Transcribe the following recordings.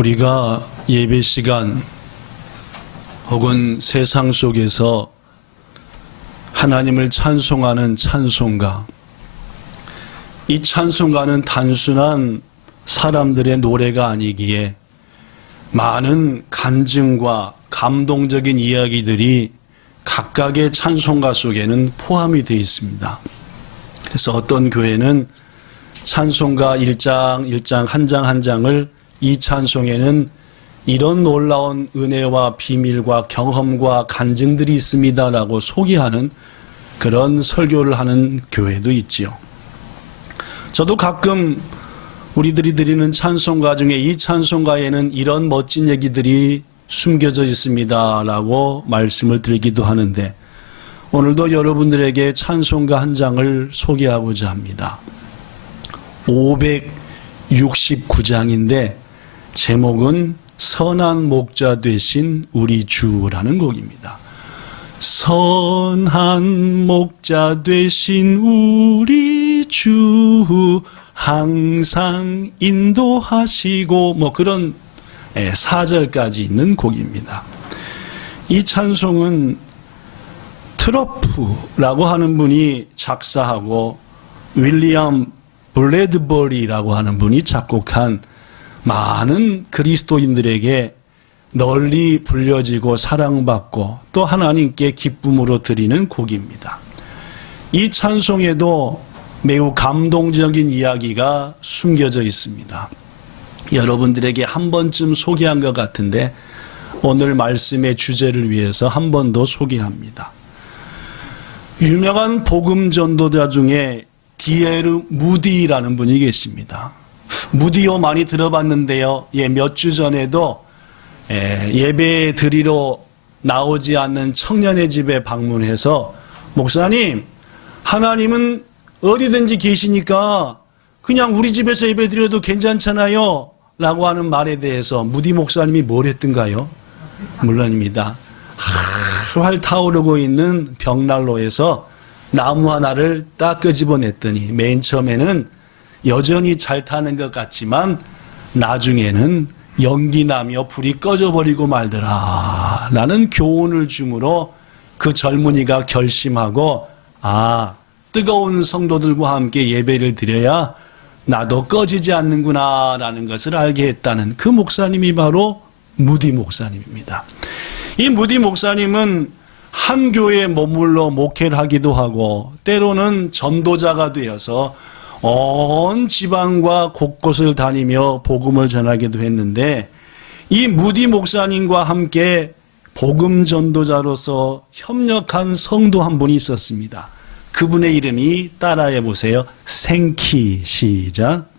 우리가 예배 시간 혹은 세상 속에서 하나님을 찬송하는 찬송가, 이 찬송가는 단순한 사람들의 노래가 아니기에 많은 간증과 감동적인 이야기들이 각각의 찬송가 속에는 포함이 되어 있습니다. 그래서 어떤 교회는 찬송가 1장 한 장 한 장을 이 찬송에는 이런 놀라운 은혜와 비밀과 경험과 간증들이 있습니다라고 소개하는 그런 설교를 하는 교회도 있지요. 저도 가끔 우리들이 드리는 찬송가 중에 이 찬송가에는 이런 멋진 얘기들이 숨겨져 있습니다라고 말씀을 드리기도 하는데, 오늘도 여러분들에게 찬송가 한 장을 소개하고자 합니다. 569장인데 제목은 선한 목자 되신 우리 주라는 곡입니다. 선한 목자 되신 우리 주 항상 인도하시고 그런 4절까지 있는 곡입니다. 이 찬송은 트러프라고 하는 분이 작사하고 윌리엄 블래드버리라고 하는 분이 작곡한 많은 그리스도인들에게 널리 불려지고 사랑받고 또 하나님께 기쁨으로 드리는 곡입니다. 이 찬송에도 매우 감동적인 이야기가 숨겨져 있습니다. 여러분들에게 한 번쯤 소개한 것 같은데 오늘 말씀의 주제를 위해서 한 번 더 소개합니다. 유명한 복음 전도자 중에 D.L. 무디라는 분이 계십니다. 무디요 많이 들어봤는데요. 몇 주 전에도 예배 드리러 나오지 않는 청년의 집에 방문해서 목사님, 하나님은 어디든지 계시니까 그냥 우리 집에서 예배 드려도 괜찮잖아요 라고 하는 말에 대해서 무디 목사님이 뭘 했던가요? 물론입니다. 활 타오르고 있는 벽난로에서 나무 하나를 딱 끄집어냈더니 맨 처음에는 여전히 잘 타는 것 같지만 나중에는 연기 나며 불이 꺼져버리고 말더라 라는 교훈을 주므로 그 젊은이가 결심하고 뜨거운 성도들과 함께 예배를 드려야 나도 꺼지지 않는구나 라는 것을 알게 했다는 그 목사님이 바로 무디 목사님입니다. 이 무디 목사님은 한 교회에 머물러 목회를 하기도 하고 때로는 전도자가 되어서 온 지방과 곳곳을 다니며 복음을 전하기도 했는데, 이 무디 목사님과 함께 복음 전도자로서 협력한 성도 한 분이 있었습니다. 그분의 이름이 따라해 보세요. 생키. 시작.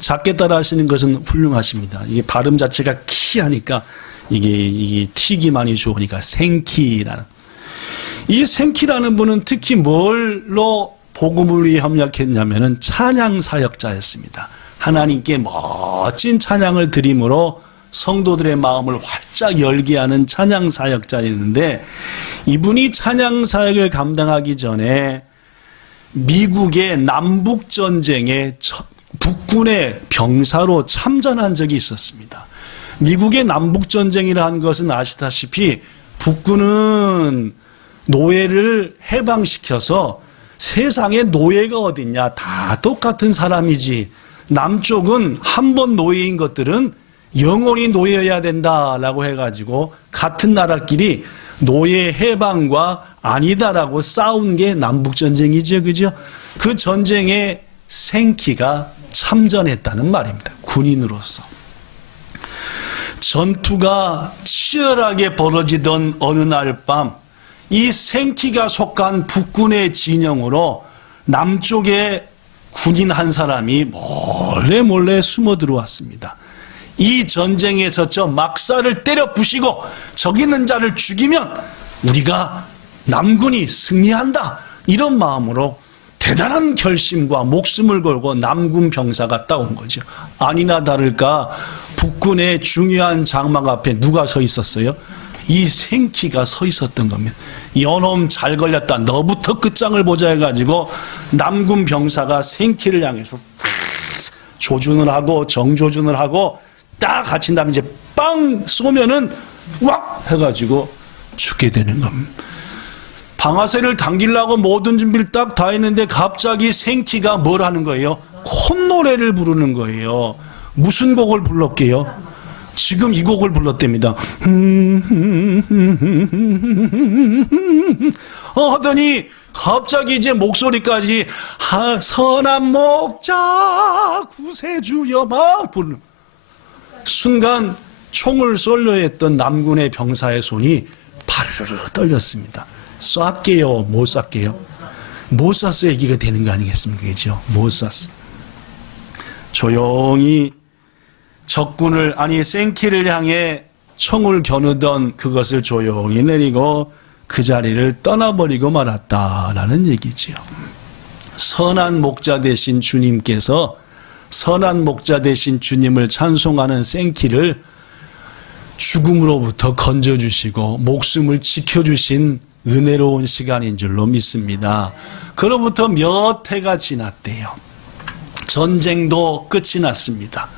작게 따라 하시는 것은 훌륭하십니다. 이게 발음 자체가 키 하니까 이게 튀기만이 좋으니까 생키라는. 이 생키라는 분은 특히 뭘로 복음을 위해 협력했냐면은 찬양 사역자였습니다. 하나님께 멋진 찬양을 드림으로 성도들의 마음을 활짝 열게 하는 찬양 사역자였는데, 이분이 찬양 사역을 감당하기 전에 미국의 남북 전쟁에 북군의 병사로 참전한 적이 있었습니다. 미국의 남북 전쟁이라 한 것은 아시다시피 북군은 노예를 해방시켜서 세상에 노예가 어딨냐, 다 똑같은 사람이지, 남쪽은 한 번 노예인 것들은 영원히 노예여야 된다라고 해가지고 같은 나라끼리 노예 해방과 아니다라고 싸운 게 남북전쟁이죠. 그죠? 그 전쟁에 생키가 참전했다는 말입니다. 군인으로서. 전투가 치열하게 벌어지던 어느 날 밤, 이 생키가 속한 북군의 진영으로 남쪽에 군인 한 사람이 몰래 숨어 들어왔습니다. 이 전쟁에서 저 막사를 때려 부시고 저기 있는 자를 죽이면 우리가 남군이 승리한다, 이런 마음으로 대단한 결심과 목숨을 걸고 남군 병사가 따온 거죠. 아니나 다를까 북군의 중요한 장막 앞에 누가 서 있었어요? 이 생키가 서 있었던 겁니다. 여놈 잘 걸렸다, 너부터 끝장을 보자 해가지고 남군 병사가 생키를 향해서 조준을 하고 정조준을 하고 딱 갇힌 다음에 이제 빵 쏘면은 왁 해가지고 죽게 되는 겁니다. 방아쇠를 당기려고 모든 준비를 딱 다 했는데 갑자기 생키가 뭘 하는 거예요? 콧노래를 부르는 거예요. 무슨 곡을 불렀게요? 지금 이 곡을 불렀답니다. 하더니 갑자기 이제 목소리까지 선한 목자 구세주여 막 부르는 순간 총을 쏠려 했던 남군의 병사의 손이 파르르 떨렸습니다. 쐈게요? 못 쐈게요? 못 쐈어 얘기가 되는 거 아니겠습니까? 그죠? 못 쐈어. 조용히 적군을 생키를 향해 총을 겨누던 그것을 조용히 내리고 그 자리를 떠나버리고 말았다라는 얘기지요. 선한 목자 되신 주님께서 선한 목자 되신 주님을 찬송하는 생키를 죽음으로부터 건져주시고 목숨을 지켜주신 은혜로운 시간인 줄로 믿습니다. 그로부터 몇 해가 지났대요. 전쟁도 끝이 났습니다.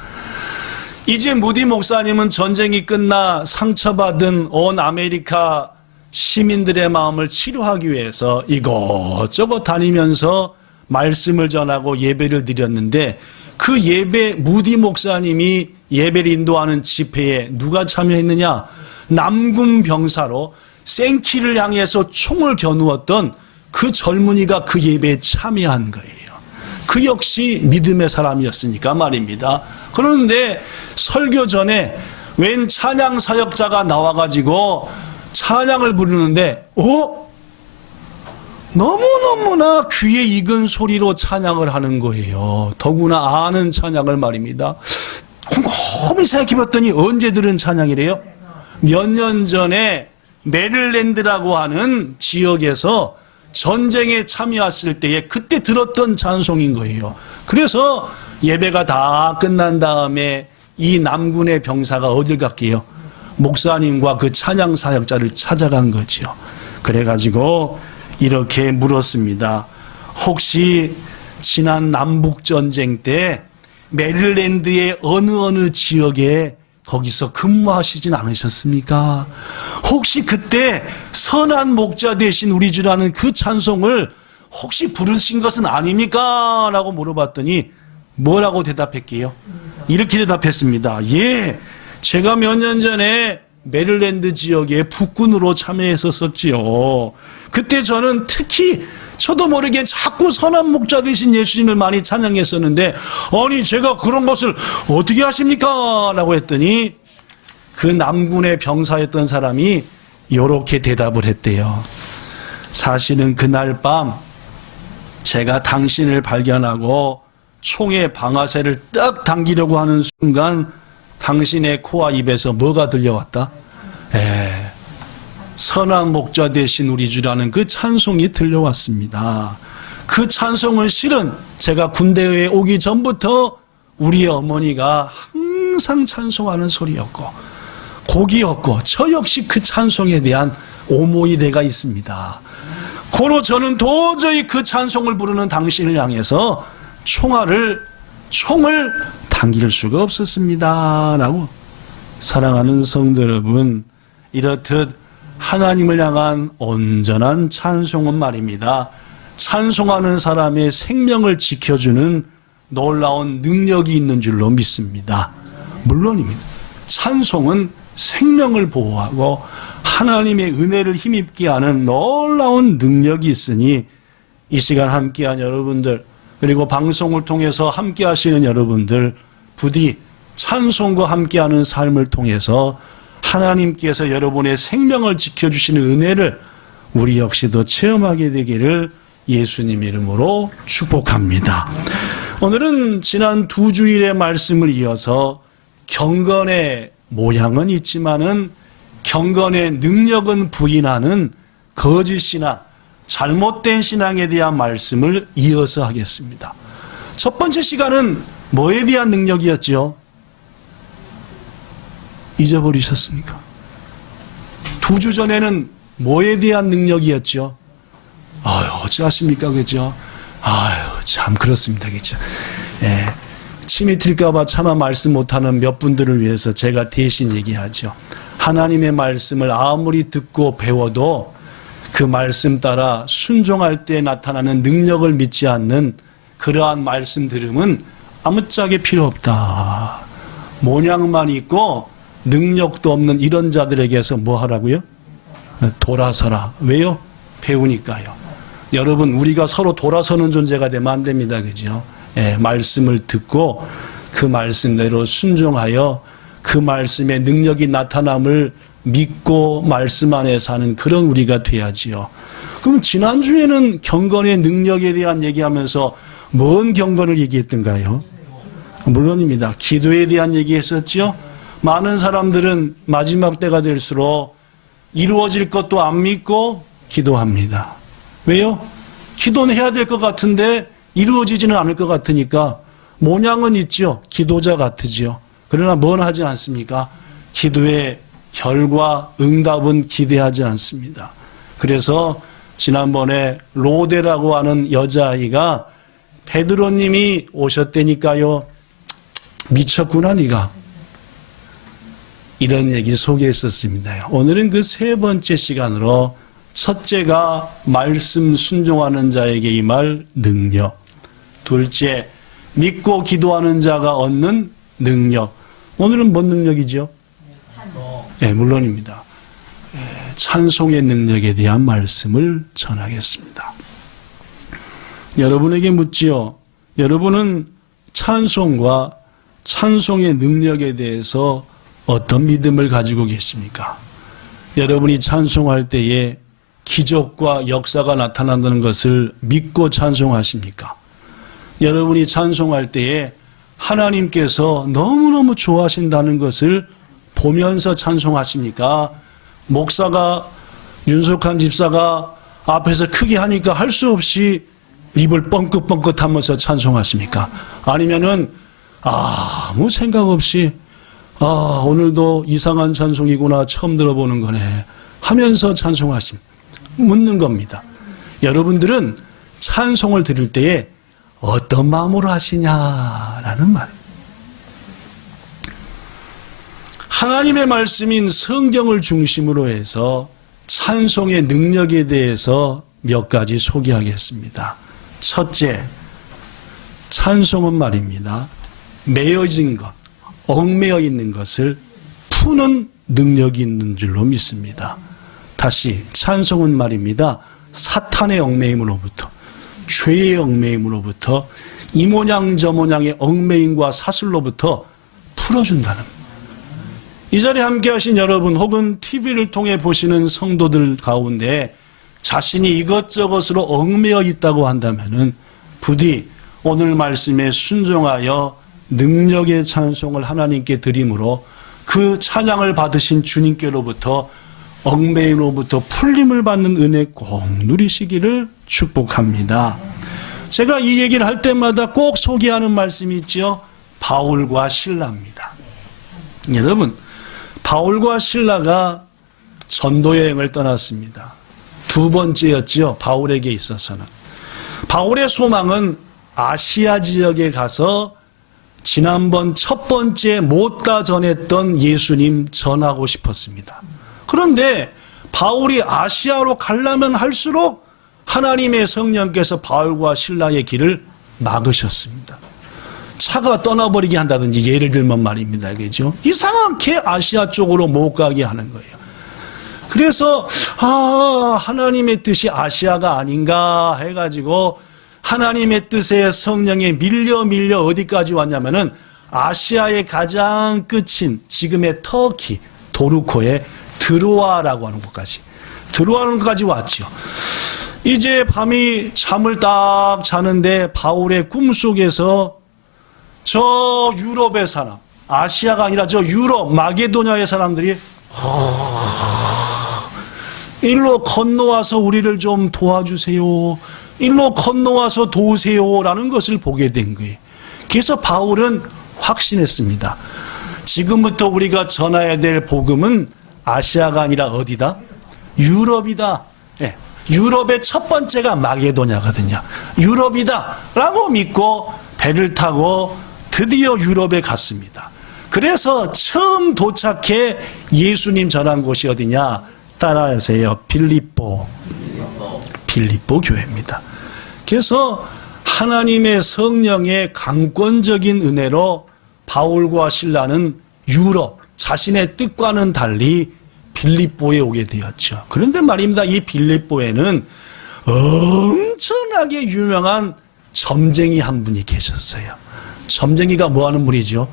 이제 무디 목사님은 전쟁이 끝나 상처받은 온 아메리카 시민들의 마음을 치료하기 위해서 이곳저곳 다니면서 말씀을 전하고 예배를 드렸는데 그 예배 무디 목사님이 예배를 인도하는 집회에 누가 참여했느냐? 남군 병사로 생키를 향해서 총을 겨누었던 그 젊은이가 그 예배에 참여한 거예요. 그 역시 믿음의 사람이었으니까 말입니다. 그런데 설교 전에 웬 찬양 사역자가 나와가지고 찬양을 부르는데 너무너무나 귀에 익은 소리로 찬양을 하는 거예요. 더구나 아는 찬양을 말입니다. 곰곰이 생각해봤더니 언제 들은 찬양이래요? 몇 년 전에 메릴랜드라고 하는 지역에서 전쟁에 참여했을 때에 그때 들었던 찬송인 거예요. 그래서 예배가 다 끝난 다음에 이 남군의 병사가 어딜 갔게요? 목사님과 그 찬양 사역자를 찾아간 거죠. 그래가지고 이렇게 물었습니다. 혹시 지난 남북전쟁 때 메릴랜드의 어느 지역에 거기서 근무하시진 않으셨습니까? 혹시 그때 선한 목자 되신 우리 주라는 그 찬송을 혹시 부르신 것은 아닙니까? 라고 물어봤더니 뭐라고 대답했게요? 이렇게 대답했습니다. 예, 제가 몇 년 전에 메릴랜드 지역에 북군으로 참여했었지요. 그때 저는 특히 저도 모르게 자꾸 선한 목자 되신 예수님을 많이 찬양했었는데 아니 제가 그런 것을 어떻게 하십니까? 라고 했더니 그 남군의 병사였던 사람이 이렇게 대답을 했대요. 사실은 그날 밤 제가 당신을 발견하고 총의 방아쇠를 딱 당기려고 하는 순간 당신의 코와 입에서 뭐가 들려왔다? 선한 목자 되신 우리 주라는 그 찬송이 들려왔습니다. 그 찬송은 실은 제가 군대에 오기 전부터 우리의 어머니가 항상 찬송하는 소리였고 곡이었고 저 역시 그 찬송에 대한 오모이대가 있습니다. 고로 저는 도저히 그 찬송을 부르는 당신을 향해서 총을 당길 수가 없었습니다. 라고 사랑하는 성도 여러분, 이렇듯 하나님을 향한 온전한 찬송은 말입니다. 찬송하는 사람의 생명을 지켜주는 놀라운 능력이 있는 줄로 믿습니다. 물론입니다. 찬송은 생명을 보호하고 하나님의 은혜를 힘입게 하는 놀라운 능력이 있으니 이 시간 함께한 여러분들 그리고 방송을 통해서 함께 하시는 여러분들 부디 찬송과 함께하는 삶을 통해서 하나님께서 여러분의 생명을 지켜주시는 은혜를 우리 역시도 체험하게 되기를 예수님 이름으로 축복합니다. 오늘은 지난 2주일의 말씀을 이어서 경건의 모양은 있지만은 경건의 능력은 부인하는 거짓신앙, 잘못된 신앙에 대한 말씀을 이어서 하겠습니다. 첫 번째 시간은 뭐에 대한 능력이었죠? 잊어버리셨습니까? 2주 전에는 뭐에 대한 능력이었죠? 어찌하십니까? 그죠? 참 그렇습니다. 그죠? 예. 침이 튈까봐 차마 말씀 못하는 몇 분들을 위해서 제가 대신 얘기하죠. 하나님의 말씀을 아무리 듣고 배워도 그 말씀 따라 순종할 때 나타나는 능력을 믿지 않는 그러한 말씀 들음은 아무짝에 필요 없다. 모양만 있고 능력도 없는 이런 자들에게서 뭐 하라고요? 돌아서라. 왜요? 배우니까요. 여러분, 우리가 서로 돌아서는 존재가 되면 안 됩니다. 그죠? 예, 말씀을 듣고 그 말씀대로 순종하여 그 말씀의 능력이 나타남을 믿고 말씀 안에 사는 그런 우리가 돼야지요. 그럼 지난주에는 경건의 능력에 대한 얘기하면서 뭔 경건을 얘기했던가요? 물론입니다. 기도에 대한 얘기했었죠. 많은 사람들은 마지막 때가 될수록 이루어질 것도 안 믿고 기도합니다. 왜요? 기도는 해야 될 것 같은데 이루어지지는 않을 것 같으니까 모양은 있죠. 기도자 같으죠. 그러나 뭔 하지 않습니까? 기도의 결과, 응답은 기대하지 않습니다. 그래서 지난번에 로데라고 하는 여자아이가 베드로님이 오셨다니까요. 미쳤구나 네가. 이런 얘기 소개했었습니다. 오늘은 그 세 번째 시간으로 첫째가 말씀 순종하는 자에게 임할 능력, 둘째 믿고 기도하는 자가 얻는 능력. 오늘은 뭔 능력이죠? 네, 물론입니다. 찬송의 능력에 대한 말씀을 전하겠습니다. 여러분에게 묻지요. 여러분은 찬송과 찬송의 능력에 대해서 어떤 믿음을 가지고 계십니까? 여러분이 찬송할 때에 기적과 역사가 나타난다는 것을 믿고 찬송하십니까? 여러분이 찬송할 때에 하나님께서 너무너무 좋아하신다는 것을 보면서 찬송하십니까? 목사가, 윤석한 집사가 앞에서 크게 하니까 할 수 없이 입을 뻥긋뻥긋 하면서 찬송하십니까? 아니면은 아무 생각 없이 오늘도 이상한 찬송이구나, 처음 들어보는 거네 하면서 찬송하십니까? 묻는 겁니다. 여러분들은 찬송을 들을 때에 어떤 마음으로 하시냐라는 말이에요. 하나님의 말씀인 성경을 중심으로 해서 찬송의 능력에 대해서 몇 가지 소개하겠습니다. 첫째, 찬송은 말입니다. 매어진 것, 얽매여 있는 것을 푸는 능력이 있는 줄로 믿습니다. 다시, 찬송은 말입니다. 사탄의 얽매임으로부터, 죄의 얽매임으로부터, 이 모양 저 모양의 얽매임과 사슬로부터 풀어준다는 것. 이 자리에 함께 하신 여러분 혹은 TV를 통해 보시는 성도들 가운데 자신이 이것저것으로 얽매여 있다고 한다면은 부디 오늘 말씀에 순종하여 능력의 찬송을 하나님께 드림으로 그 찬양을 받으신 주님께로부터 얽매임으로부터 풀림을 받는 은혜 꼭 누리시기를 축복합니다. 제가 이 얘기를 할 때마다 꼭 소개하는 말씀이 있죠. 바울과 실라입니다. 여러분, 바울과 실라가 전도 여행을 떠났습니다. 두 번째였지요. 바울에게 있어서는. 바울의 소망은 아시아 지역에 가서 지난번 첫 번째 못다 전했던 예수님 전하고 싶었습니다. 그런데 바울이 아시아로 가려면 할수록 하나님의 성령께서 바울과 실라의 길을 막으셨습니다. 차가 떠나버리게 한다든지 예를 들면 말입니다. 그죠? 이상하게 아시아 쪽으로 못 가게 하는 거예요. 그래서 하나님의 뜻이 아시아가 아닌가 해가지고 하나님의 뜻에 성령에 밀려 어디까지 왔냐면은 아시아의 가장 끝인 지금의 터키, 도르코의 드로아라고 하는 곳까지. 드로아라는 곳까지 왔죠. 이제 밤이 잠을 딱 자는데 바울의 꿈속에서 저 유럽의 사람, 아시아가 아니라 저 유럽, 마게도냐의 사람들이 일로 건너와서 우리를 좀 도와주세요. 일로 건너와서 도우세요라는 것을 보게 된 거예요. 그래서 바울은 확신했습니다. 지금부터 우리가 전해야 될 복음은 아시아가 아니라 어디다? 유럽이다. 예. 유럽의 첫 번째가 마게도냐거든요. 유럽이다 라고 믿고 배를 타고 드디어 유럽에 갔습니다. 그래서 처음 도착해 예수님 전한 곳이 어디냐? 따라하세요. 빌립보 교회입니다. 그래서 하나님의 성령의 강권적인 은혜로 바울과 실라는 유럽, 자신의 뜻과는 달리 빌립보에 오게 되었죠. 그런데 말입니다. 이 빌립보에는 엄청나게 유명한 점쟁이 한 분이 계셨어요. 점쟁이가 뭐 하는 분이죠?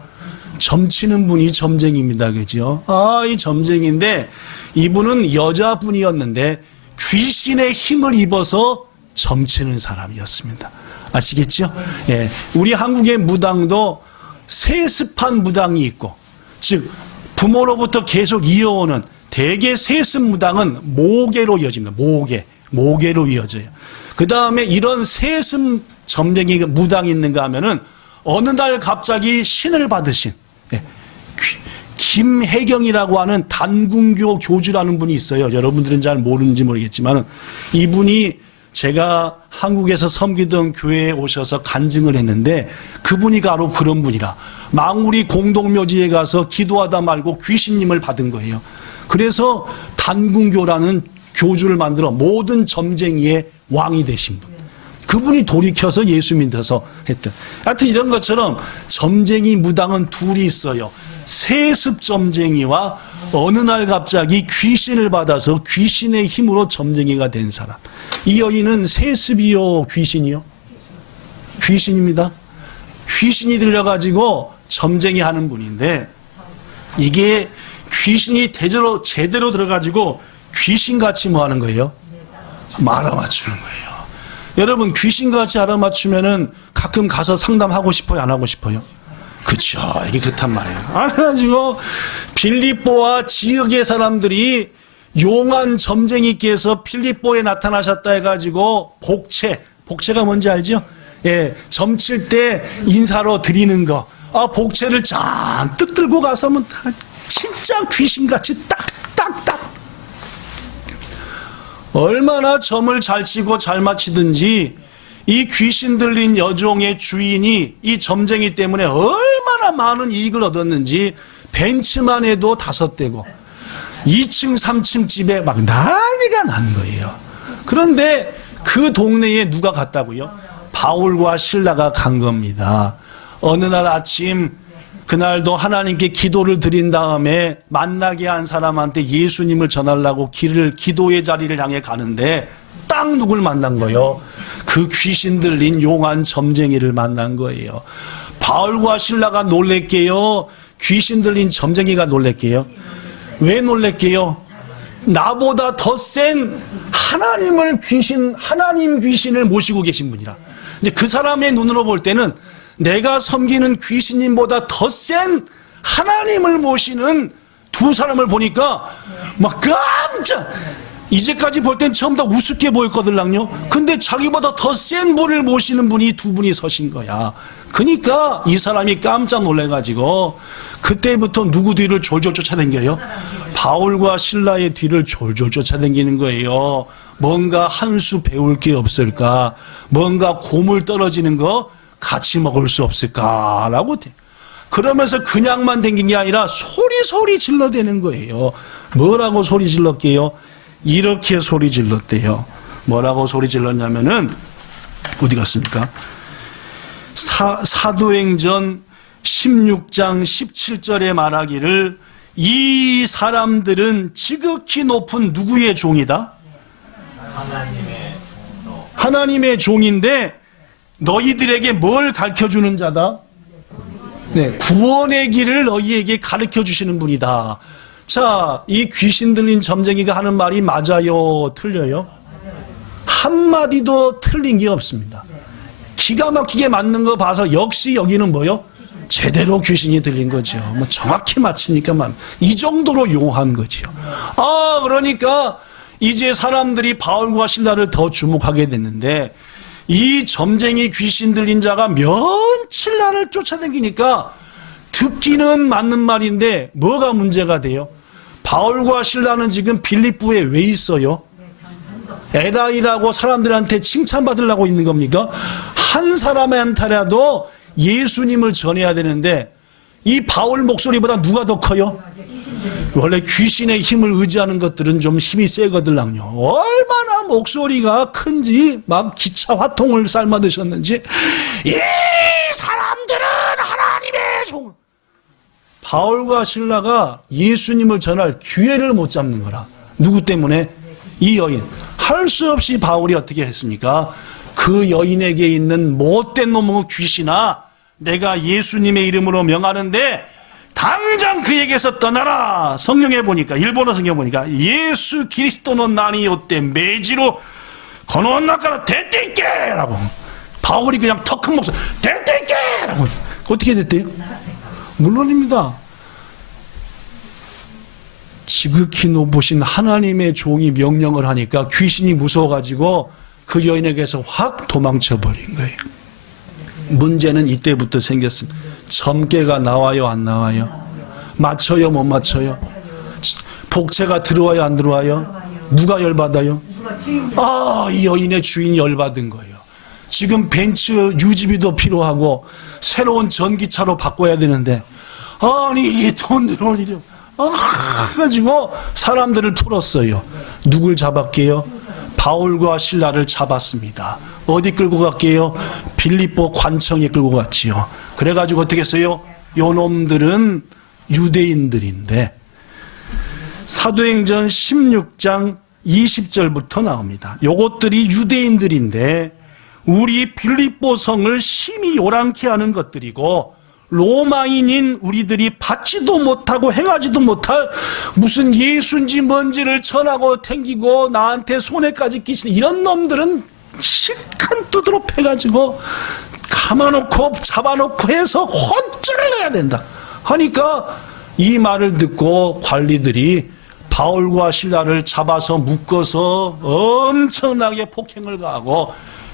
점치는 분이 점쟁이입니다. 그죠? 이 점쟁이인데 이분은 여자분이었는데 귀신의 힘을 입어서 점치는 사람이었습니다. 아시겠죠? 예. 우리 한국의 무당도 세습한 무당이 있고, 즉 부모로부터 계속 이어오는 대개 세습 무당은 모계로 이어집니다. 모계로 이어져요. 그 다음에 이런 세습 점쟁이 무당이 있는가 하면은 어느 날 갑자기 신을 받으신 김혜경이라고 하는 단군교 교주라는 분이 있어요. 여러분들은 잘 모르는지 모르겠지만 이분이 제가 한국에서 섬기던 교회에 오셔서 간증을 했는데 그분이 바로 그런 분이라 망우리 공동묘지에 가서 기도하다 말고 귀신님을 받은 거예요. 그래서 단군교라는 교주를 만들어 모든 점쟁이의 왕이 되신 분. 그분이 돌이켜서 예수 믿어서 했던. 하여튼 이런 것처럼 점쟁이 무당은 둘이 있어요. 세습 점쟁이와 어느 날 갑자기 귀신을 받아서 귀신의 힘으로 점쟁이가 된 사람. 이 여인은 세습이요, 귀신이요? 귀신입니다. 귀신이 들려가지고 점쟁이 하는 분인데 이게 귀신이 제대로 들어가지고 귀신같이 뭐 하는 거예요? 알아맞추는 거예요. 여러분 귀신같이 알아맞추면은 가끔 가서 상담하고 싶어요? 안 하고 싶어요? 그쵸. 이게 그렇단 말이에요. 그래가지고 빌립보와 지역의 사람들이 용한 점쟁이께서 필립보에 나타나셨다 해가지고 복채가 뭔지 알죠? 예, 점칠 때 인사로 드리는 거. 복채를 잔뜩 들고 가서 뭐 진짜 귀신같이 딱딱딱. 얼마나 점을 잘 치고 잘 맞히든지 이 귀신 들린 여종의 주인이 이 점쟁이 때문에 얼마나 많은 이익을 얻었는지 벤츠만 해도 5대고 2층 3층 집에 막 난리가 난 거예요. 그런데 그 동네에 누가 갔다고요? 바울과 실라가 간 겁니다. 어느 날 아침 그날도 하나님께 기도를 드린 다음에 만나게 한 사람한테 예수님을 전하려고 기도의 자리를 향해 가는데 딱 누굴 만난 거예요? 그 귀신 들린 용한 점쟁이를 만난 거예요. 바울과 실라가 놀랬게요? 귀신 들린 점쟁이가 놀랬게요? 왜 놀랬게요? 나보다 더 센 하나님 귀신을 모시고 계신 분이라. 이제 그 사람의 눈으로 볼 때는 내가 섬기는 귀신님보다 더 센 하나님을 모시는 두 사람을 보니까 막 깜짝! 이제까지 볼 땐 처음 다 우습게 보였거든요. 근데 자기보다 더 센 분을 모시는 분이 두 분이 서신 거야. 그러니까 이 사람이 깜짝 놀래가지고 그때부터 누구 뒤를 졸졸 쫓아다녀요? 바울과 실라의 뒤를 졸졸 쫓아다니는 거예요. 뭔가 한 수 배울 게 없을까? 뭔가 고물 떨어지는 거 같이 먹을 수 없을까라고. 그러면서 그냥만 댕긴 게 아니라 소리 질러대는 거예요. 뭐라고 소리 질렀게요? 이렇게 소리 질렀대요. 뭐라고 소리 질렀냐면은 어디 갔습니까? 사도행전 16장 17절에 말하기를 이 사람들은 지극히 높은 누구의 종이다? 하나님의 종인데 너희들에게 뭘 가르쳐주는 자다? 네, 구원의 길을 너희에게 가르쳐주시는 분이다. 자, 이 귀신 들린 점쟁이가 하는 말이 맞아요? 틀려요? 한마디도 틀린 게 없습니다. 기가 막히게 맞는 거 봐서 역시 여기는 뭐요? 제대로 귀신이 들린 거죠. 뭐 정확히 맞히니까만 이 정도로 용한 거죠. 그러니까 이제 사람들이 바울과 실라를 더 주목하게 됐는데 이 점쟁이 귀신 들린 자가 며칠 날을 쫓아다니니까 듣기는 맞는 말인데 뭐가 문제가 돼요? 바울과 실라는 지금 빌립보에 왜 있어요? 에라이라고 사람들한테 칭찬받으려고 있는 겁니까? 한 사람한테라도 예수님을 전해야 되는데 이 바울 목소리보다 누가 더 커요? 원래 귀신의 힘을 의지하는 것들은 좀 힘이 세거든요. 얼마나 목소리가 큰지 막 기차 화통을 삶아 드셨는지 이 사람들은 하나님의 종. 바울과 실라가 예수님을 전할 기회를 못 잡는 거라. 누구 때문에? 이 여인. 할 수 없이 바울이 어떻게 했습니까? 그 여인에게 있는 못된 놈의 귀신아, 내가 예수님의 이름으로 명하는데 당장 그에게서 떠나라. 성경에 보니까, 일본어 성경 보니까 예수 그리스도노 나니 요때 매지로 거노나카라 대떼있게 라고. 바울이 그냥 더 큰 목소리 대떼있게 라고. 어떻게 됐대요? 물론입니다. 지극히 높으신 하나님의 종이 명령을 하니까 귀신이 무서워가지고 그 여인에게서 확 도망쳐버린 거예요. 문제는 이때부터 생겼습니다. 점괘가 나와요, 안 나와요? 맞춰요, 못 맞춰요? 복채가 들어와요, 안 들어와요? 누가 열받아요? 이 여인의 주인이 열받은 거예요. 지금 벤츠 유지비도 필요하고 새로운 전기차로 바꿔야 되는데 아니 이게 돈 들어올 일이 가지고 사람들을 풀었어요. 누굴 잡았게요? 바울과 실라를 잡았습니다. 어디 끌고 갈게요? 빌립보 관청에 끌고 갔지요. 그래가지고 어떻게 했어요? 요 놈들은 유대인들인데 사도행전 16장 20절부터 나옵니다. 요것들이 유대인들인데 우리 빌립보 성을 심히 요란케 하는 것들이고 로마인인 우리들이 받지도 못하고 행하지도 못할 무슨 예수인지 뭔지를 전하고 탱기고 나한테 손해까지 끼치는 이런 놈들은 실컷 두드러 패가지고 감아놓고 잡아놓고 해서 혼쭐을 내야 된다 하니까 이 말을 듣고 관리들이 바울과 실라를 잡아서 묶어서 엄청나게 폭행을 가하고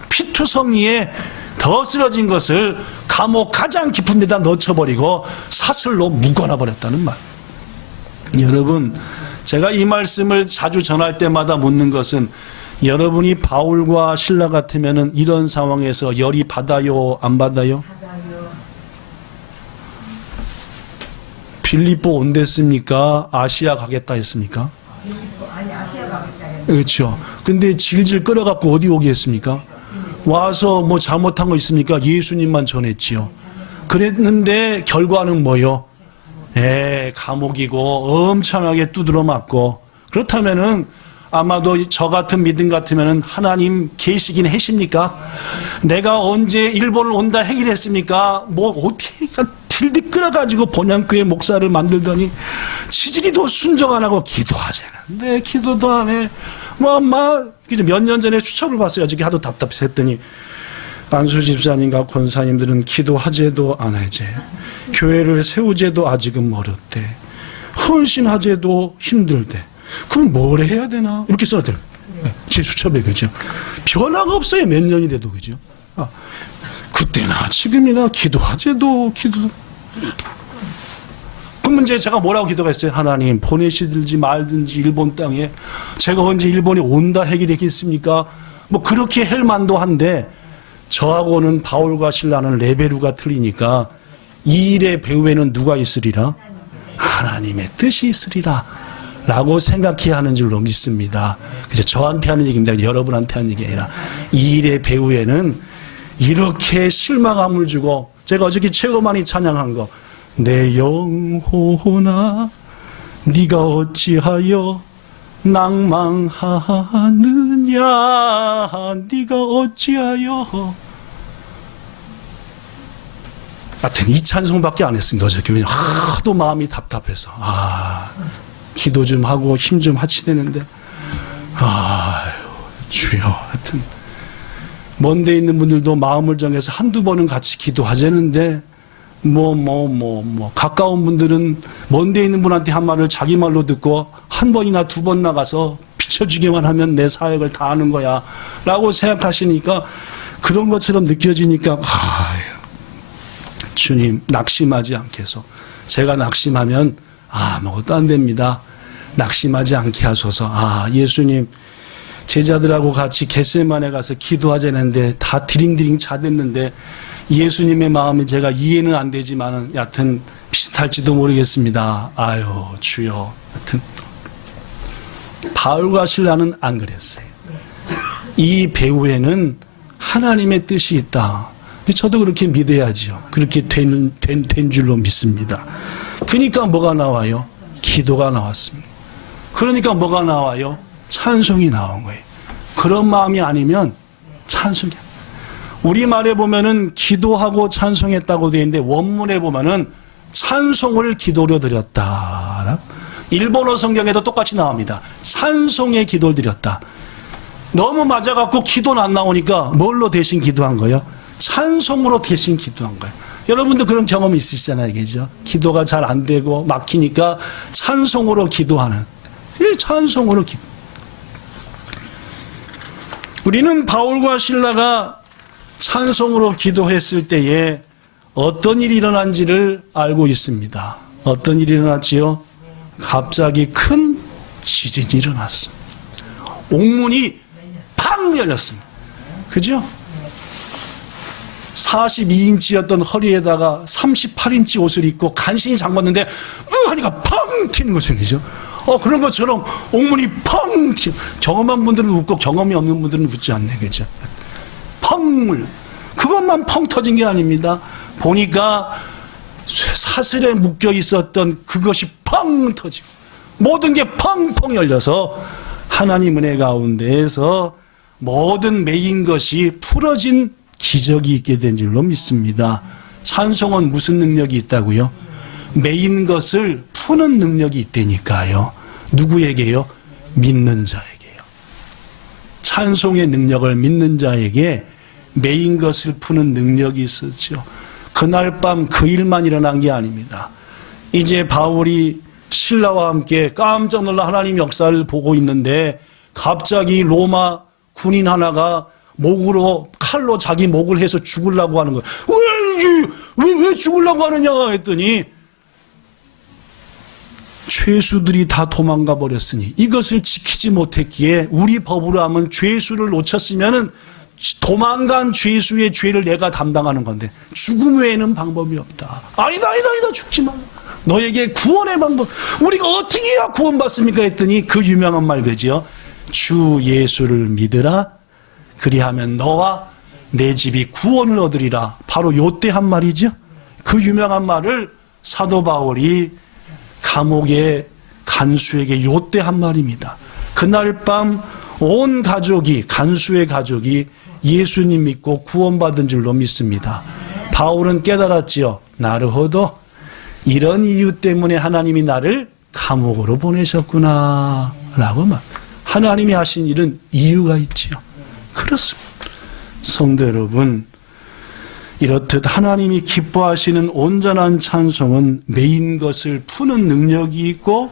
피투성이에 더 쓰러진 것을 감옥 가장 깊은 데다 넣어버리고 사슬로 묶어놔 버렸다는 말. 여러분, 제가 이 말씀을 자주 전할 때마다 묻는 것은 여러분이 바울과 실라 같으면 이런 상황에서 열이 받아요, 안 받아요? 빌립보 온댔습니까? 아시아 가겠다 했습니까? 아니, 아시아 가겠다. 그렇죠. 근데 질질 끌어갖고 어디 오게 했습니까? 와서 뭐 잘못한 거 있습니까? 예수님만 전했지요. 그랬는데 결과는 뭐요? 감옥이고 엄청나게 두드러 맞고. 그렇다면은 아마도 저 같은 믿음 같으면은 하나님 계시긴 하십니까? 내가 언제 일본을 온다 해결했습니까? 뭐 어떻게 딜디 끌어가지고 본향교회 목사를 만들더니 지지기도 순종 안 하고 기도하자는데 기도도 안 해. 몇 년 전에 추첨을 봤어요. 어저께 하도 답답해서 했더니 안수 집사님과 권사님들은 기도하제도 안 하제, 교회를 세우제도 아직은 멀었대, 헌신하제도 힘들대. 그럼 뭘 해야 되나? 이렇게 써더라고요. 제 수첩에. 그죠? 변화가 없어요. 몇 년이 돼도. 그죠? 그때나 지금이나 기도하제도 그 문제에 제가 뭐라고 기도했어요? 하나님 보내시든지 말든지 일본 땅에 제가 언제 일본에 온다 해결했겠습니까? 뭐 그렇게 할 만도 한데 저하고는 바울과 실라는 레벨루가 틀리니까 이 일의 배후에는 누가 있으리라? 하나님의 뜻이 있으리라 라고 생각해야 하는 줄로 믿습니다. 그래서 저한테 하는 얘기입니다. 여러분한테 하는 얘기 아니라 이 일의 배후에는 이렇게 실망함을 주고 제가 어저께 최고 많이 찬양한 거 내 영혼아 네가 어찌하여 낭망하느냐 네가 어찌하여 하여튼 이 찬송밖에 안 했습니다. 어저께 왜냐면 하도 마음이 답답해서 기도 좀 하고 힘 좀 하치되는데 주여 하여튼 먼데 있는 분들도 마음을 정해서 한두 번은 같이 기도하자는데 가까운 분들은 먼데 있는 분한테 한 말을 자기 말로 듣고 한 번이나 두 번 나가서 비춰주기만 하면 내 사역을 다 하는 거야 라고 생각하시니까 그런 것처럼 느껴지니까 주님 낙심하지 않게 해서 제가 낙심하면 아무것도 안 됩니다. 낙심하지 않게 하소서. 예수님 제자들하고 같이 겟세마네 가서 기도하자는데 다 디링디링 자댔는데 예수님의 마음이 제가 이해는 안 되지만은 여하튼 비슷할지도 모르겠습니다. 아유 주여. 여하튼 바울과 실라는 안 그랬어요. 이 배후에는 하나님의 뜻이 있다. 저도 그렇게 믿어야죠. 그렇게 된 줄로 믿습니다. 그러니까 뭐가 나와요? 기도가 나왔습니다. 그러니까 뭐가 나와요? 찬송이 나온 거예요. 그런 마음이 아니면 찬송이. 우리말에 보면은 기도하고 찬송했다고 되어 있는데 원문에 보면은 찬송을 기도로 드렸다. 일본어 성경에도 똑같이 나옵니다. 찬송에 기도를 드렸다. 너무 맞아갖고 기도는 안 나오니까 뭘로 대신 기도한 거예요? 찬송으로 대신 기도한 거예요. 여러분도 그런 경험이 있으시잖아요. 그죠? 기도가 잘 안 되고 막히니까 찬송으로 기도하는. 찬송으로 기도. 우리는 바울과 실라가 찬송으로 기도했을 때에 어떤 일이 일어난지를 알고 있습니다. 어떤 일이 일어났지요? 갑자기 큰 지진이 일어났습니다. 옥문이 팍 열렸습니다. 그죠? 42인치였던 허리에다가 38인치 옷을 입고 간신히 잠궜는데 하니까 펑 튀는 거죠. 그죠? 그런 것처럼 옥문이 펑 튀. 경험한 분들은 웃고 경험이 없는 분들은 웃지 않네. 그죠? 펑. 그것만 펑 터진 게 아닙니다. 보니까 사슬에 묶여 있었던 그것이 펑 터지고 모든 게 펑펑 열려서 하나님 은혜 가운데에서 모든 매인 것이 풀어진 기적이 있게 된 줄로 믿습니다. 찬송은 무슨 능력이 있다고요? 매인 것을 푸는 능력이 있다니까요. 누구에게요? 믿는 자에게요. 찬송의 능력을 믿는 자에게 매인 것을 푸는 능력이 있었죠. 그날 밤 그 일만 일어난 게 아닙니다. 이제 바울이 실라와 함께 깜짝 놀라 하나님 역사를 보고 있는데 갑자기 로마 군인 하나가 목으로 칼로 자기 목을 해서 죽으려고 하는 거예요. 왜 죽으려고 하느냐 했더니 죄수들이 다 도망가 버렸으니 이것을 지키지 못했기에 우리 법으로 하면 죄수를 놓쳤으면은 도망간 죄수의 죄를 내가 담당하는 건데 죽음 외에는 방법이 없다. 아니다 죽지 마. 너에게 구원의 방법. 우리가 어떻게 해야 구원받습니까 했더니 그 유명한 말 그지요. 주 예수를 믿으라. 그리하면 너와 내 집이 구원을 얻으리라. 바로 요때 한 말이죠. 그 유명한 말을 사도 바울이 감옥의 간수에게 요때 한 말입니다. 그날 밤 온 가족이 간수의 가족이 예수님 믿고 구원받은 줄로 믿습니다. 바울은 깨달았지요. 나르호도 이런 이유 때문에 하나님이 나를 감옥으로 보내셨구나 라고 말. 하나님이 하신 일은 이유가 있지요. 그렇습니다. 성도 여러분, 이렇듯 하나님이 기뻐하시는 온전한 찬송은 매인 것을 푸는 능력이 있고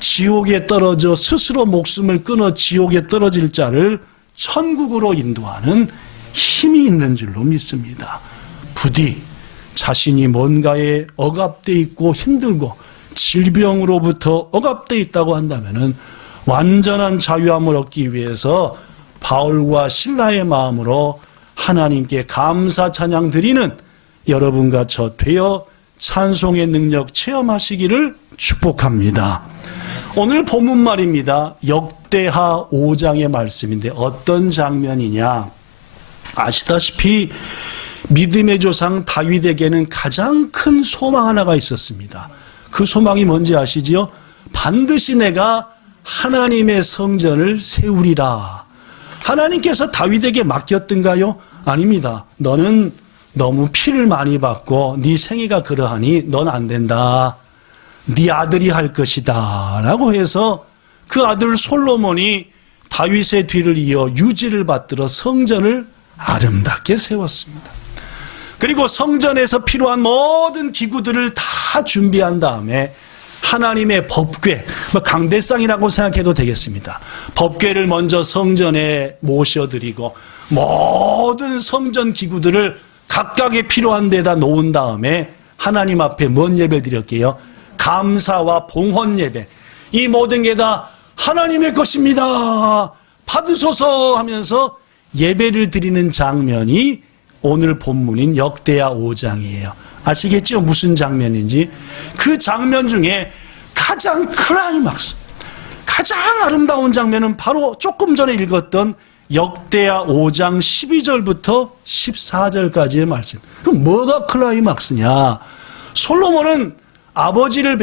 지옥에 떨어져 스스로 목숨을 끊어 지옥에 떨어질 자를 천국으로 인도하는 힘이 있는 줄로 믿습니다. 부디 자신이 뭔가에 억압돼 있고 힘들고 질병으로부터 억압돼 있다고 한다면은 완전한 자유함을 얻기 위해서 바울과 실라의 마음으로 하나님께 감사 찬양 드리는 여러분과 저 되어 찬송의 능력 체험하시기를 축복합니다. 오늘 본문 말입니다. 역대하 5장의 말씀인데 어떤 장면이냐. 아시다시피 믿음의 조상 다윗에게는 가장 큰 소망 하나가 있었습니다. 그 소망이 뭔지 아시지요? 반드시 내가 하나님의 성전을 세우리라. 하나님께서 다윗에게 맡겼던가요? 아닙니다. 너는 너무 피를 많이 받고 네 생애가 그러하니 넌 안 된다. 네 아들이 할 것이다 라고 해서 그 아들 솔로몬이 다윗의 뒤를 이어 유지를 받들어 성전을 아름답게 세웠습니다. 그리고 성전에서 필요한 모든 기구들을 다 준비한 다음에 하나님의 법궤, 강대상이라고 생각해도 되겠습니다. 법궤를 먼저 성전에 모셔드리고 모든 성전 기구들을 각각의 필요한 데다 놓은 다음에 하나님 앞에 뭔 예배를 드렸게요? 감사와 봉헌 예배. 이 모든 게 다 하나님의 것입니다. 받으소서 하면서 예배를 드리는 장면이 오늘 본문인 역대하 5장이에요. 아시겠죠? 무슨 장면인지. 그 장면 중에 가장 클라이막스, 가장 아름다운 장면은 바로 조금 전에 읽었던 역대하 5장 12절부터 14절까지의 말씀. 그럼 뭐가 클라이막스냐? 솔로몬은 아버지에게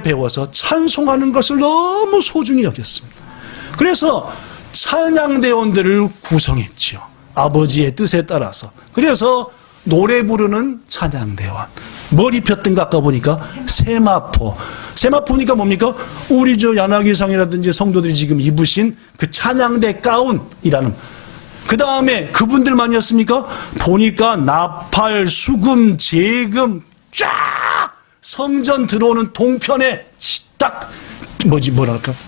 배워서 찬송하는 것을 너무 소중히 여겼습니다. 그래서 찬양대원들을 구성했지요. 아버지의 뜻에 따라서. 그래서 노래 부르는 찬양대원. 뭘 입혔던가 아까 보니까 세마포. 세마포니까 뭡니까? 우리 야나기상이라든지 성도들이 지금 입으신 그 찬양대 가운이라는. 그 다음에 그분들만이었습니까? 보니까 나팔, 수금, 제금 쫙 성전 들어오는 동편에 딱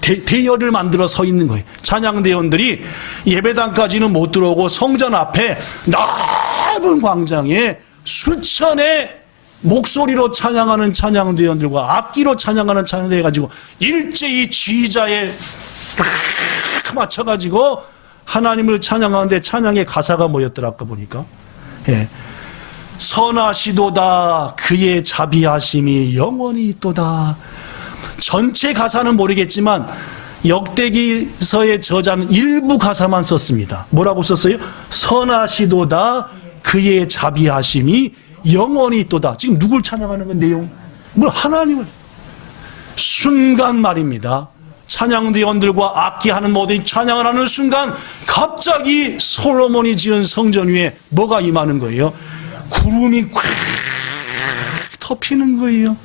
대열을 만들어 서 있는 거예요. 찬양대원들이 예배당까지는 못 들어오고 성전 앞에 넓은 광장에 수천의 목소리로 찬양하는 찬양대원들과 악기로 찬양하는 찬양대회 가지고 일제히 지휘자에 딱 맞춰가지고 하나님을 찬양하는데 찬양의 가사가 뭐였더라 아까 보니까. 예. 선하시도다 그의 자비하심이 영원히 있도다. 전체 가사는 모르겠지만 역대기서의 저자는 일부 가사만 썼습니다. 뭐라고 썼어요? 선하시도다 그의 자비하심이 영원히 있도다. 지금 누굴 찬양하는 건 내용? 하나님을. 순간 말입니다. 찬양대원들과 악기하는 모든 찬양을 하는 순간 갑자기 솔로몬이 지은 성전 위에 뭐가 임하는 거예요? 구름이 꽉 덮이는 거예요.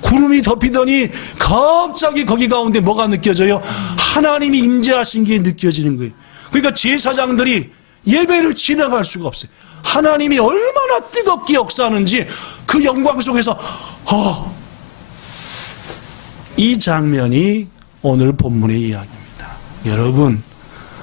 구름이 덮이더니 갑자기 거기 가운데 뭐가 느껴져요? 하나님이 임재하신 게 느껴지는 거예요. 그러니까 제사장들이 예배를 진행할 수가 없어요. 하나님이 얼마나 뜨겁게 역사하는지 그 영광 속에서 이 장면이 오늘 본문의 이야기입니다. 여러분,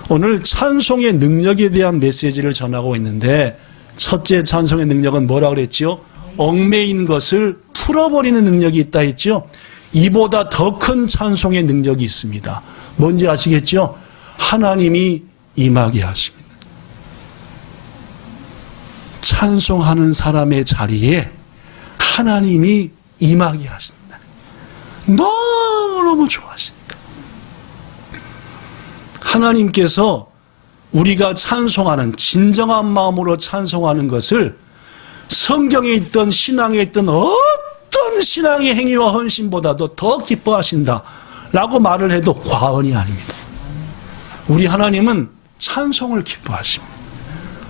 오늘 찬송의 능력에 대한 메시지를 전하고 있는데 첫째 찬송의 능력은 뭐라 그랬죠? 얽매인 것을 풀어버리는 능력이 있다 했죠. 이보다 더 큰 찬송의 능력이 있습니다. 뭔지 아시겠죠? 하나님이 임하게 하십니다. 찬송하는 사람의 자리에 하나님이 임하게 하신다. 너무너무 좋아하신다. 하나님께서 우리가 찬송하는, 진정한 마음으로 찬송하는 것을 성경에 있던, 신앙에 있던 어떤 신앙의 행위와 헌신보다도 더 기뻐하신다 라고 말을 해도 과언이 아닙니다. 우리 하나님은 찬송을 기뻐하십니다.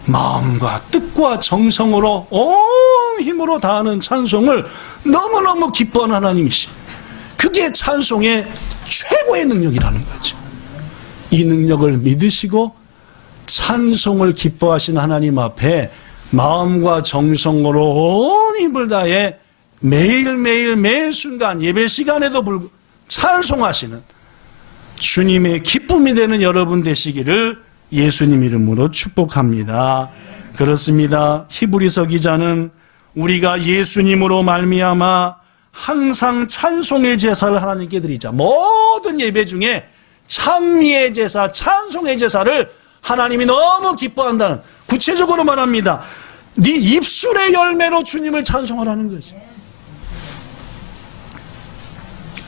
마음과 뜻과 정성으로 온 힘으로 다하는 찬송을 너무너무 기뻐하는 하나님이시. 그게 찬송의 최고의 능력이라는 거죠. 이 능력을 믿으시고 찬송을 기뻐하신 하나님 앞에 마음과 정성으로 온 힘을 다해 매일매일 매 순간 예배 시간에도 불구하고 찬송하시는 주님의 기쁨이 되는 여러분 되시기를 예수님 이름으로 축복합니다. 그렇습니다. 히브리서 기자는 우리가 예수님으로 말미암아 항상 찬송의 제사를 하나님께 드리자. 모든 예배 중에 찬미의 제사, 찬송의 제사를 하나님이 너무 기뻐한다는, 구체적으로 말합니다. 네 입술의 열매로 주님을 찬송하라는 거죠.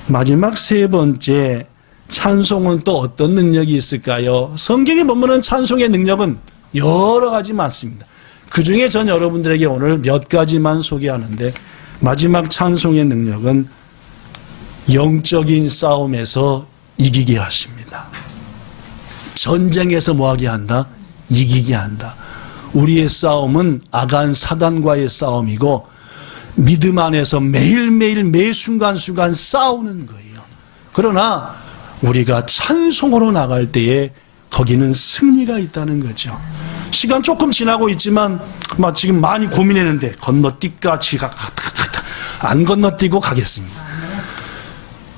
마지막 세 번째, 찬송은 또 어떤 능력이 있을까요? 성경에 보면은 찬송의 능력은 여러 가지 많습니다. 그 중에 전 여러분들에게 오늘 몇 가지만 소개하는데, 마지막 찬송의 능력은 영적인 싸움에서 이기게 하십니다. 전쟁에서 뭐하게 한다? 이기게 한다. 우리의 싸움은 아간 사단과의 싸움이고 믿음 안에서 매일매일 매 순간순간 싸우는 거예요. 그러나 우리가 찬송으로 나갈 때에 거기는 승리가 있다는 거죠. 시간 조금 지나고 있지만 지금 많이 고민했는데 건너뛸까 안 건너뛰고 가겠습니다.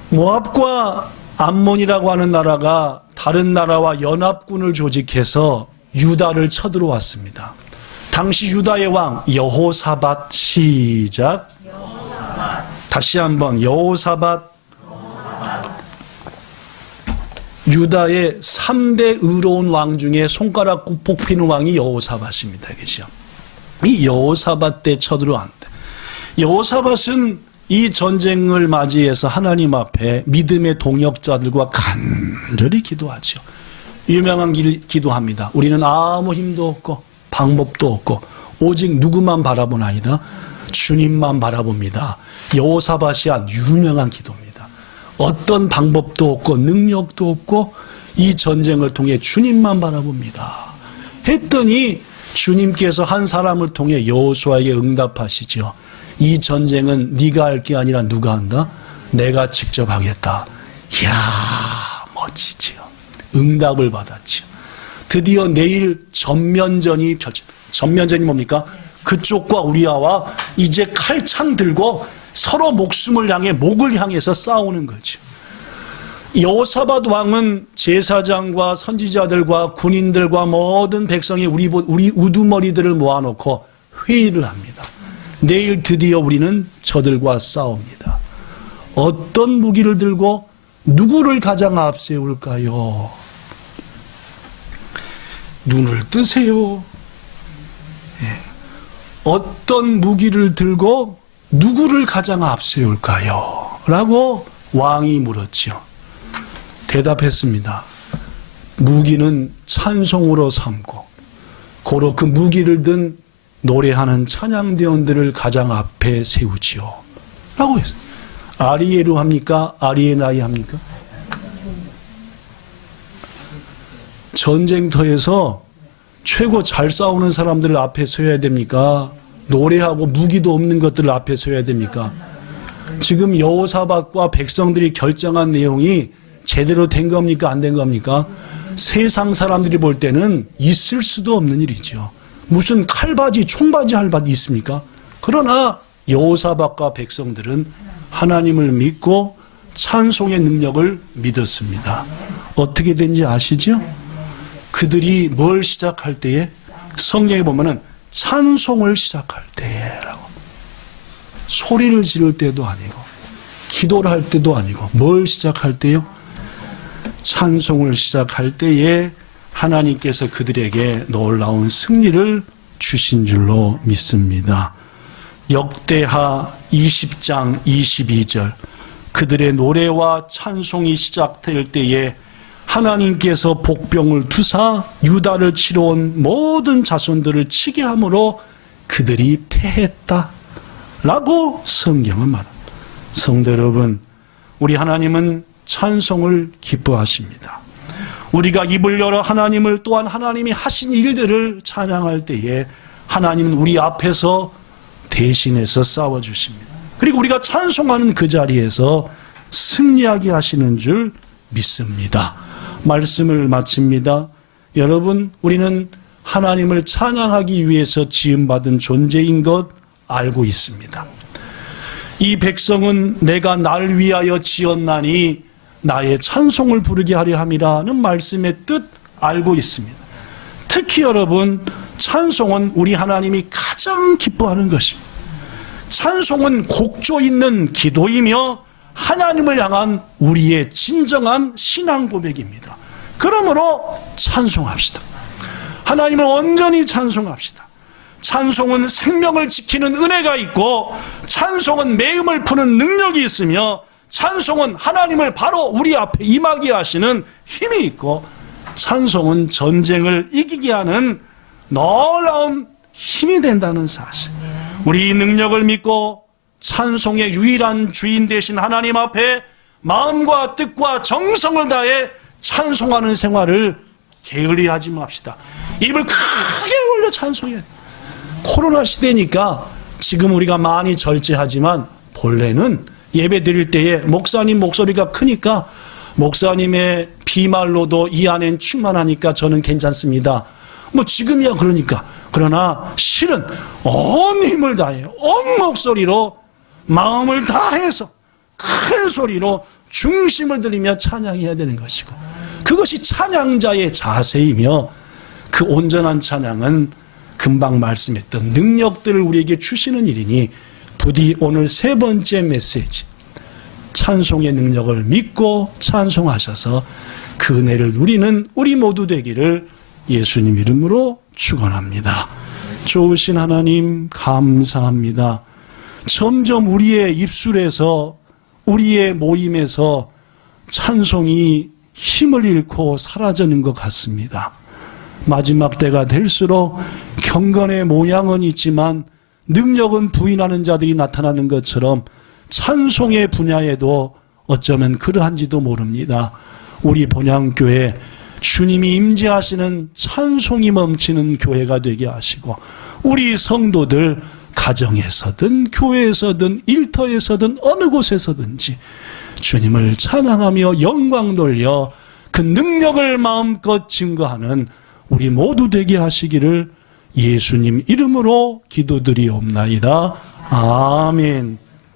모압과 암몬이라고 하는 나라가 다른 나라와 연합군을 조직해서 유다를 쳐들어왔습니다. 당시 유다의 왕 여호사밧, 시작. 다시 한번 여호사밧. 유다의 3대 의로운 왕 중에 손가락 꼭 뽑히는 왕이 여호사밧입니다. 그죠? 이 여호사밧 때 쳐들어왔는데, 여호사밧은 이 전쟁을 맞이해서 하나님 앞에 믿음의 동역자들과 간절히 기도하죠. 유명한 기도합니다. 우리는 아무 힘도 없고 방법도 없고 오직 누구만 바라보나이다. 주님만 바라봅니다. 여호사밧이 한 유명한 기도입니다. 어떤 방법도 없고 능력도 없고 이 전쟁을 통해 주님만 바라봅니다. 했더니 주님께서 한 사람을 통해 여호수아에게 응답하시죠. 이 전쟁은 네가 할 게 아니라 누가 한다? 내가 직접 하겠다. 이야, 멋지지요. 응답을 받았지요. 드디어 내일 전면전이 펼쳐집니다. 전면전이 뭡니까? 그쪽과 우리와 이제 칼창 들고 서로 목숨을 향해 목을 향해서 싸우는 거죠. 여호사밧 왕은 제사장과 선지자들과 군인들과 모든 백성이 우리 우두머리들을 모아놓고 회의를 합니다. 내일 드디어 우리는 저들과 싸웁니다. 어떤 무기를 들고 누구를 가장 앞세울까요? 눈을 뜨세요. 어떤 무기를 들고 누구를 가장 앞세울까요? 라고 왕이 물었죠. 대답했습니다. 무기는 찬송으로 삼고 고로 그 무기를 든 노래하는 찬양대원들을 가장 앞에 세우지요. 라고 했어요. 아리에루 합니까? 아리에나이 합니까? 전쟁터에서 최고 잘 싸우는 사람들을 앞에 서야 됩니까? 노래하고 무기도 없는 것들을 앞에 서야 됩니까? 지금 여호사밧과 백성들이 결정한 내용이 제대로 된 겁니까? 안 된 겁니까? 세상 사람들이 볼 때는 있을 수도 없는 일이죠. 무슨 칼바지, 총바지 할 바지 있습니까? 그러나 여호사밧과 백성들은 하나님을 믿고 찬송의 능력을 믿었습니다. 어떻게 된지 아시죠? 그들이 뭘 시작할 때에 성경에 보면은 찬송을 시작할 때라고, 소리를 지를 때도 아니고 기도를 할 때도 아니고 뭘 시작할 때요? 찬송을 시작할 때에 하나님께서 그들에게 놀라운 승리를 주신 줄로 믿습니다. 역대하 20장 22절, 그들의 노래와 찬송이 시작될 때에 하나님께서 복병을 투사 유다를 치러 온 모든 자손들을 치게 함으로 그들이 패했다 라고 성경은 말합니다. 성도 여러분, 우리 하나님은 찬송을 기뻐하십니다. 우리가 입을 열어 하나님을, 또한 하나님이 하신 일들을 찬양할 때에 하나님은 우리 앞에서 대신해서 싸워주십니다. 그리고 우리가 찬송하는 그 자리에서 승리하게 하시는 줄 믿습니다. 말씀을 마칩니다. 여러분, 우리는 하나님을 찬양하기 위해서 지음받은 존재인 것 알고 있습니다. 이 백성은 내가 날 위하여 지었나니 나의 찬송을 부르게 하려 함이라는 말씀의 뜻 알고 있습니다. 특히 여러분, 찬송은 우리 하나님이 가장 기뻐하는 것입니다. 찬송은 곡조 있는 기도이며 하나님을 향한 우리의 진정한 신앙 고백입니다. 그러므로 찬송합시다. 하나님을 온전히 찬송합시다. 찬송은 생명을 지키는 은혜가 있고, 찬송은 매음을 푸는 능력이 있으며, 찬송은 하나님을 바로 우리 앞에 임하게 하시는 힘이 있고, 찬송은 전쟁을 이기게 하는 놀라운 힘이 된다는 사실. 우리 이 능력을 믿고 찬송의 유일한 주인 되신 하나님 앞에 마음과 뜻과 정성을 다해 찬송하는 생활을 게을리하지 맙시다. 입을 크게 올려 찬송해야 돼요. 코로나 시대니까 지금 우리가 많이 절제하지만 본래는 예배 드릴 때에 목사님 목소리가 크니까 목사님의 비말로도 이 안엔 충만하니까 저는 괜찮습니다. 뭐 지금이야 그러니까. 그러나 실은 온 힘을 다해 온 목소리로 마음을 다해서 큰 소리로 중심을 들이며 찬양해야 되는 것이고, 그것이 찬양자의 자세이며, 그 온전한 찬양은 금방 말씀했던 능력들을 우리에게 주시는 일이니, 부디 오늘 세 번째 메시지, 찬송의 능력을 믿고 찬송하셔서 그 은혜를 누리는 우리 모두 되기를 예수님 이름으로 축원합니다. 좋으신 하나님 감사합니다. 점점 우리의 입술에서 우리의 모임에서 찬송이 힘을 잃고 사라지는 것 같습니다. 마지막 때가 될수록 경건의 모양은 있지만 능력은 부인하는 자들이 나타나는 것처럼 찬송의 분야에도 어쩌면 그러한지도 모릅니다. 우리 본향교회 주님이 임재하시는 찬송이 멈추는 교회가 되게 하시고 우리 성도들 가정에서든 교회에서든 일터에서든 어느 곳에서든지 주님을 찬양하며 영광 돌려 그 능력을 마음껏 증거하는 우리 모두 되게 하시기를 예수님 이름으로 기도드리옵나이다. 아멘.